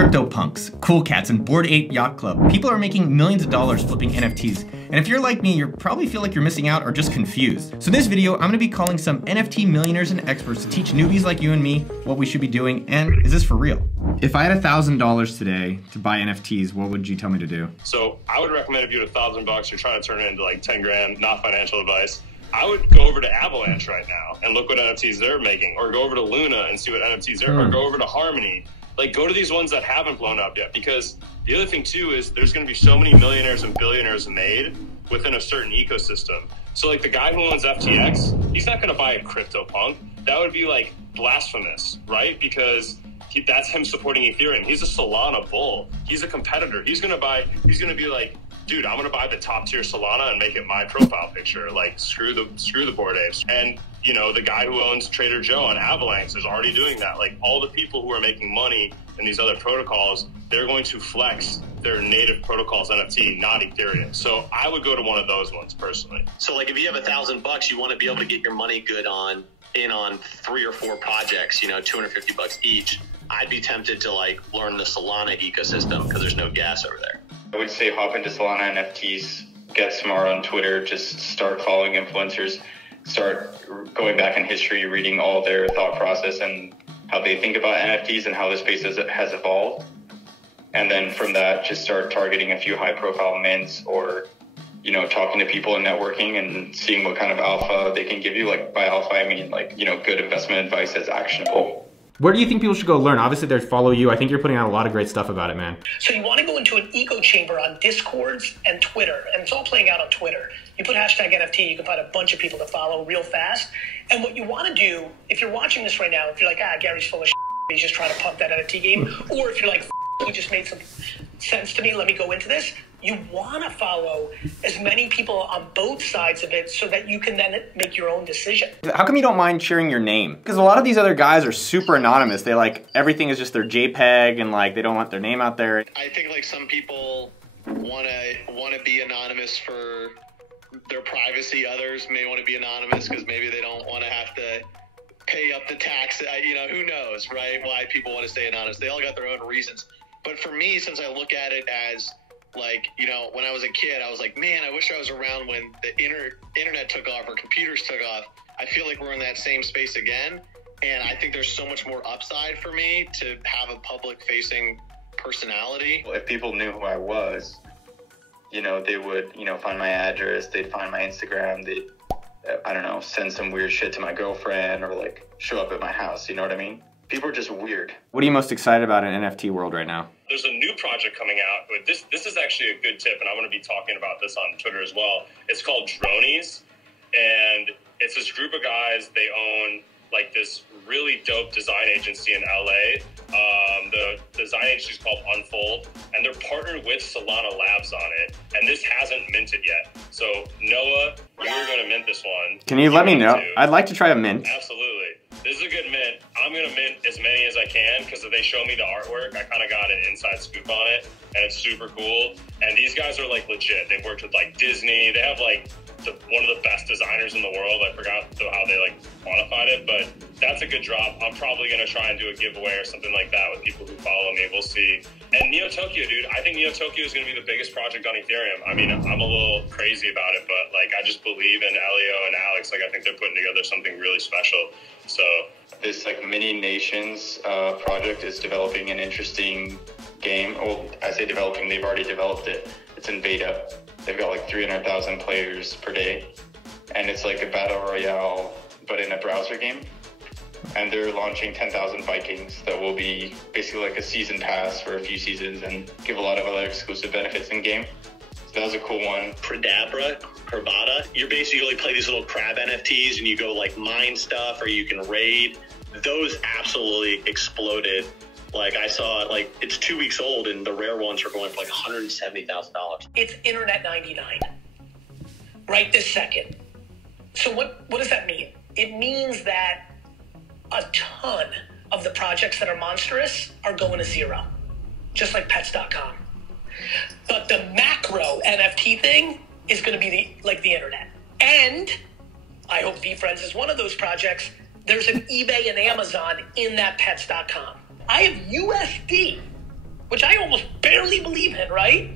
Crypto punks, cool cats, and Bored Ape Yacht Club. People are making millions of dollars flipping NFTs. And if you're like me, you probably feel like you're missing out or just confused. So in this video, I'm gonna be calling some NFT millionaires and experts to teach newbies like you and me what we should be doing, and is this for real? If I had $1,000 today to buy NFTs, what would you tell me to do? So I would recommend if you had $1,000, you're trying to turn it into like 10 grand, not financial advice. I would go over to Avalanche right now and look what NFTs they're making, or go over to Luna and see what NFTs they're, or go over to Harmony. Like, go to these ones that haven't blown up yet, because the other thing too is there's going to be so many millionaires and billionaires made within a certain ecosystem. So like the guy who owns FTX, he's not going to buy a crypto punk. That would be like blasphemous, right? Because that's him supporting Ethereum. He's a Solana bull. He's a competitor. He's going to be like, dude, I'm going to buy the top tier Solana and make it my profile picture. Like, screw the Bored Apes. And you know, the guy who owns Trader Joe on Avalanche is already doing that. Like, all the people who are making money in these other protocols, they're going to flex their native protocols NFT, not Ethereum. So I would go to one of those ones personally. So like, if you have $1,000, you want to be able to get your money good on 3 or 4 projects, you know, $250 each. I'd be tempted to like learn the Solana ecosystem because there's no gas over there. I would say hop into Solana NFTs, get smart on Twitter, just start following influencers, start going back in history, reading all their thought process and how they think about NFTs and how the space has evolved. And then from that, just start targeting a few high profile mints, or, you know, talking to people and networking and seeing what kind of alpha they can give you. Like, by alpha, I mean like, you know, good investment advice that's actionable. Where do you think people should go learn? Obviously, they follow you. I think you're putting out a lot of great stuff about it, man. So you want to go into an echo chamber on Discords and Twitter, and it's all playing out on Twitter. You put hashtag NFT, you can find a bunch of people to follow real fast. And what you want to do, if you're watching this right now, if you're like, Gary's full of shit, he's just trying to pump that NFT game, or if you're like, you just made some sense to me, let me go into this. You want to follow as many people on both sides of it so that you can then make your own decision. How come you don't mind sharing your name? Because a lot of these other guys are super anonymous. They like, everything is just their JPEG, and like they don't want their name out there. I think like some people want to be anonymous for their privacy. Others may want to be anonymous because maybe they don't want to have to pay up the tax. You know, who knows, right? Why people want to stay anonymous. They all got their own reasons. But for me, since I look at it as like, you know, when I was a kid, I was like, man, I wish I was around when the internet took off or computers took off. I feel like we're in that same space again. And I think there's so much more upside for me to have a public facing personality. If people knew who I was, you know, they would, you know, find my address, they'd find my Instagram, they'd, I don't know, send some weird shit to my girlfriend, or like show up at my house, you know what I mean? People are just weird. What are you most excited about in NFT world right now? There's a new project coming out. This is actually a good tip, and I'm going to be talking about this on Twitter as well. It's called Dronies, and it's this group of guys. They own like this really dope design agency in LA. The design agency is called Unfold, and they're partnered with Solana Labs on it. And this hasn't minted yet. So Noah, you're going to mint this one. Can you let me know? I'd like to try a mint. Absolutely. This is a good mint. I'm going to mint as many as I can because if they show me the artwork, I kind of got an inside scoop on it, and it's super cool. And these guys are like legit. They've worked with like Disney. They have like one of the best designers in the world. I forgot how they like quantified it, but that's a good drop. I'm probably going to try and do a giveaway or something like that with people who follow me. We'll see. And Neo Tokyo, dude, I think Neo Tokyo is going to be the biggest project on Ethereum. I mean, I'm a little crazy about it, but like, I just believe in Elio and Alex. Like, I think they're putting together something really special. So this like Mini Nations project is developing an interesting game. Well, I say developing, they've already developed it. It's in beta. They've got like 300,000 players per day. And it's like a battle royale, but in a browser game. And they're launching 10,000 Vikings that will be basically like a season pass for a few seasons and give a lot of other exclusive benefits in game. So that was a cool one. Pravada, you basically play these little crab NFTs and you go like mine stuff, or you can raid. Those absolutely exploded. Like, I saw it, like, it's 2 weeks old and the rare ones are going for like $170,000. It's Internet 99 right this second. So what does that mean? It means that a ton of the projects that are monstrous are going to zero, just like pets.com. But the macro NFT thing is going to be the internet. And I hope VFriends is one of those projects. There's an eBay and Amazon in that pets.com. I have USD which I almost barely believe in, right?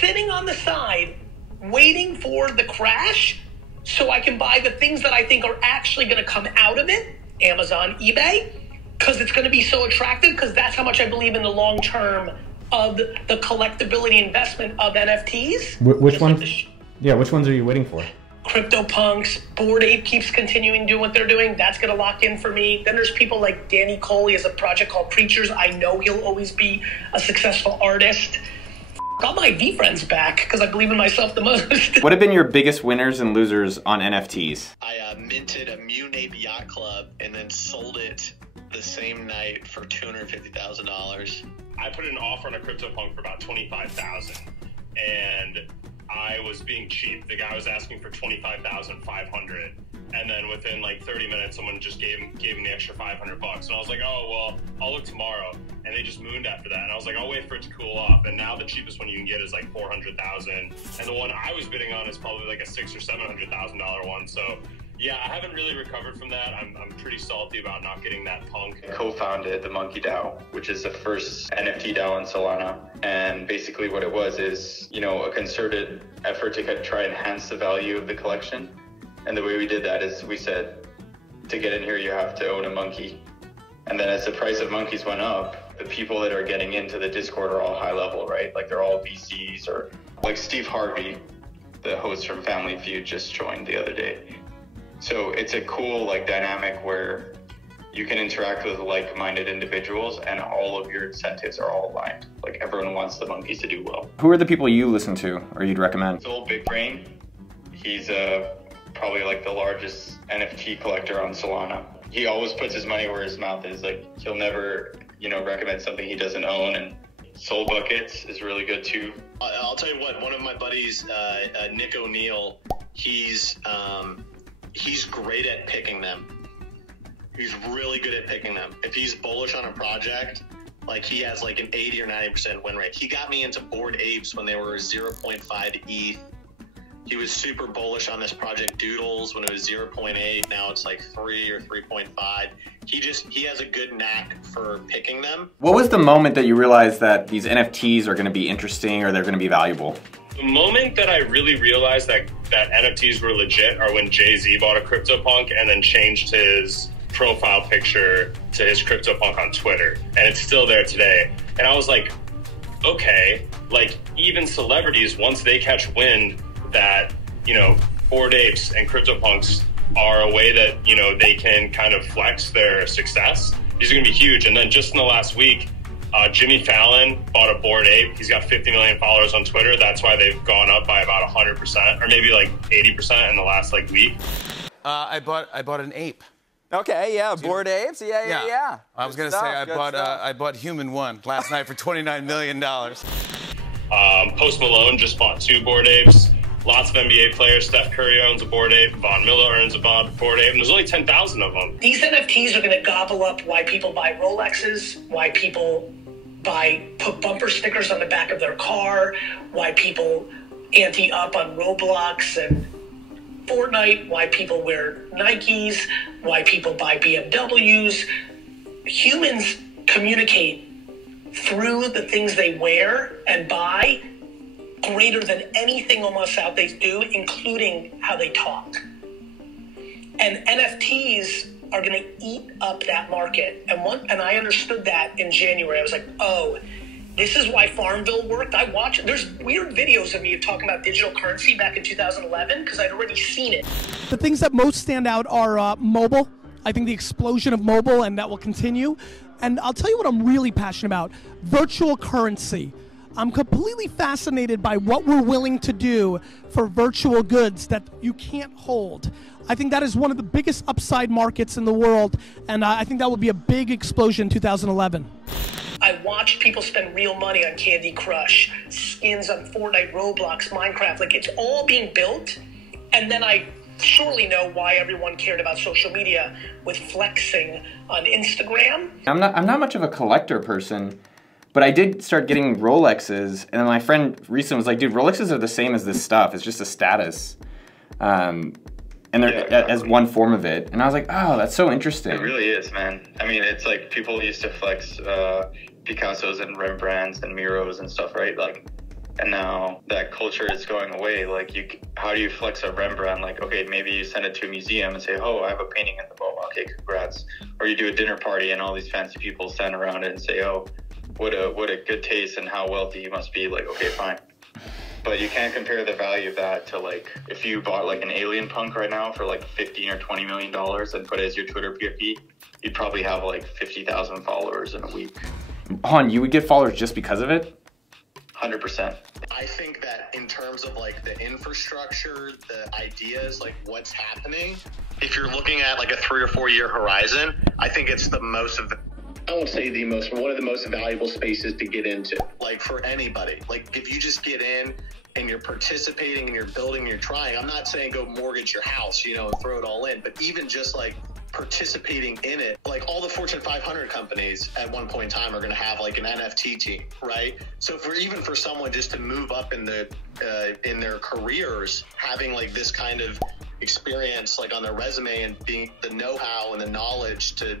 Sitting on the side, waiting for the crash so I can buy the things that I think are actually going to come out of it, Amazon, eBay, because it's going to be so attractive, because that's how much I believe in the long term of the collectability investment of NFTs. Which ones? Yeah, which ones are you waiting for? CryptoPunks, Bored Ape keeps continuing doing what they're doing. That's going to lock in for me. Then there's people like Danny Cole. He has a project called Creatures. I know he'll always be a successful artist. Got my V-Friends back because I believe in myself the most. What have been your biggest winners and losers on NFTs? I minted a Millionaires Yacht Club and then sold it the same night for $250,000. I put an offer on a CryptoPunk for about $25,000, and I was being cheap. The guy was asking for $25,500, and then within like 30 minutes, someone just gave him the extra $500, and I was like, oh well, I'll look tomorrow. And they just mooned after that, and I was like, I'll wait for it to cool off. And now the cheapest one you can get is like $400,000, and the one I was bidding on is probably like a $600,000 or $700,000 one. So yeah, I haven't really recovered from that. I'm pretty salty about not getting that punk. Co-founded the Monkey DAO, which is the first NFT DAO in Solana. And basically what it was is, you know, a concerted effort to try and enhance the value of the collection. And the way we did that is we said, to get in here, you have to own a monkey. And then as the price of monkeys went up, the people that are getting into the Discord are all high level, right? Like they're all VCs, or like Steve Harvey, the host from Family Feud, just joined the other day. So it's a cool like dynamic where you can interact with like-minded individuals and all of your incentives are all aligned. Like everyone wants the monkeys to do well. Who are the people you listen to or you'd recommend? Soul Big Brain. He's probably like the largest NFT collector on Solana. He always puts his money where his mouth is. Like he'll never, you know, recommend something he doesn't own. And Soul Buckets is really good too. I'll tell you what, one of my buddies, Nick O'Neill, he's great at picking them. He's really good at picking them. If he's bullish on a project, like he has like an 80 or 90% win rate. He got me into Bored Apes when they were 0.5 ETH. He was super bullish on this project Doodles when it was 0.8. Now it's like 3 or 3.5. He has a good knack for picking them. What was the moment that you realized that these NFTs are going to be interesting or they're going to be valuable? The moment that I really realized that NFTs were legit are when Jay-Z bought a CryptoPunk and then changed his profile picture to his CryptoPunk on Twitter. And it's still there today. And I was like, okay, like even celebrities, once they catch wind that, you know, Bored Apes and CryptoPunks are a way that, you know, they can kind of flex their success, these are going to be huge. And then just in the last week, Jimmy Fallon bought a Bored Ape. He's got 50 million followers on Twitter. That's why they've gone up by about 100%, or maybe like 80% in the last like week. I bought an ape. Okay, yeah, Bored Apes, yeah. I was gonna say I bought Human One last night for $29 million. Post Malone just bought 2 Bored Apes. Lots of NBA players. Steph Curry owns a Bored Ape. Von Miller owns a Bored Ape. And there's only 10,000 of them. These NFTs are going to gobble up why people buy Rolexes, why people put bumper stickers on the back of their car, why people ante up on Roblox and Fortnite, why people wear Nikes, why people buy BMWs. Humans communicate through the things they wear and buy greater than anything almost out they do, including how they talk. And NFTs are going to eat up that market. And I understood that in January. I was like, oh, this is why Farmville worked. There's weird videos of me talking about digital currency back in 2011 because I'd already seen it. The things that most stand out are mobile. I think the explosion of mobile, and that will continue. And I'll tell you what I'm really passionate about, virtual currency. I'm completely fascinated by what we're willing to do for virtual goods that you can't hold. I think that is one of the biggest upside markets in the world, and I think that will be a big explosion in 2011. I watched people spend real money on Candy Crush, skins on Fortnite, Roblox, Minecraft. Like, it's all being built, and then I surely know why everyone cared about social media with flexing on Instagram. I'm not much of a collector person, but I did start getting Rolexes, and then my friend recently was like, dude, Rolexes are the same as this stuff. It's just a status. And they're as one form of it. And I was like, oh, that's so interesting. It really is, man. I mean, it's like people used to flex Picassos and Rembrandts and Miros and stuff, right? Like, and now that culture is going away. Like, how do you flex a Rembrandt? Like, okay, maybe you send it to a museum and say, oh, I have a painting in the MoMA. Okay, congrats. Or you do a dinner party and all these fancy people stand around it and say, oh, what a good taste and how wealthy you must be. Like, okay, fine. But you can't compare the value of that to, like, if you bought like an alien punk right now for like $15 or $20 million and put it as your Twitter PFP, you'd probably have like 50,000 followers in a week. Han, you would get followers just because of it? 100%. I think that in terms of like the infrastructure, the ideas, like what's happening, if you're looking at like a 3 or 4 year horizon, I think it's the most of I won't say the most, one of the most valuable spaces to get into, like for anybody. Like if you just get in and you're participating and you're building and you're trying, I'm not saying go mortgage your house, you know, and throw it all in, but even just like participating in it, like all the Fortune 500 companies at one point in time are going to have like an NFT team, right? So even for someone just to move up in their careers, having like this kind of experience like on their resume and being the know-how and the knowledge to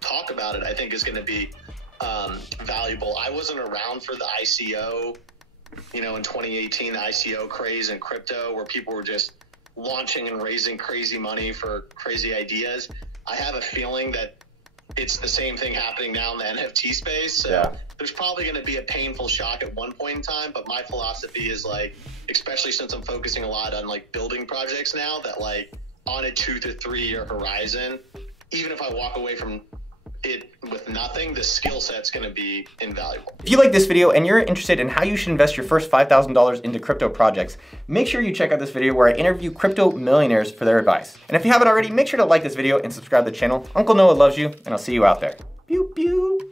talk about it, I think is going to be valuable. I wasn't around for the ICO, you know, in 2018, the ICO craze in crypto where people were just launching and raising crazy money for crazy ideas. I have a feeling that it's the same thing happening now in the NFT space. So there's probably going to be a painful shock at one point in time, but my philosophy is like, especially since I'm focusing a lot on like building projects now, that like on a 2 to 3 year horizon, even if I walk away from it with nothing, the skill set's going to be invaluable. If you like this video and you're interested in how you should invest your first $5,000 into crypto projects, make sure you check out this video where I interview crypto millionaires for their advice. And if you haven't already, make sure to like this video and subscribe to the channel. Uncle Noah loves you, and I'll see you out there. Pew pew.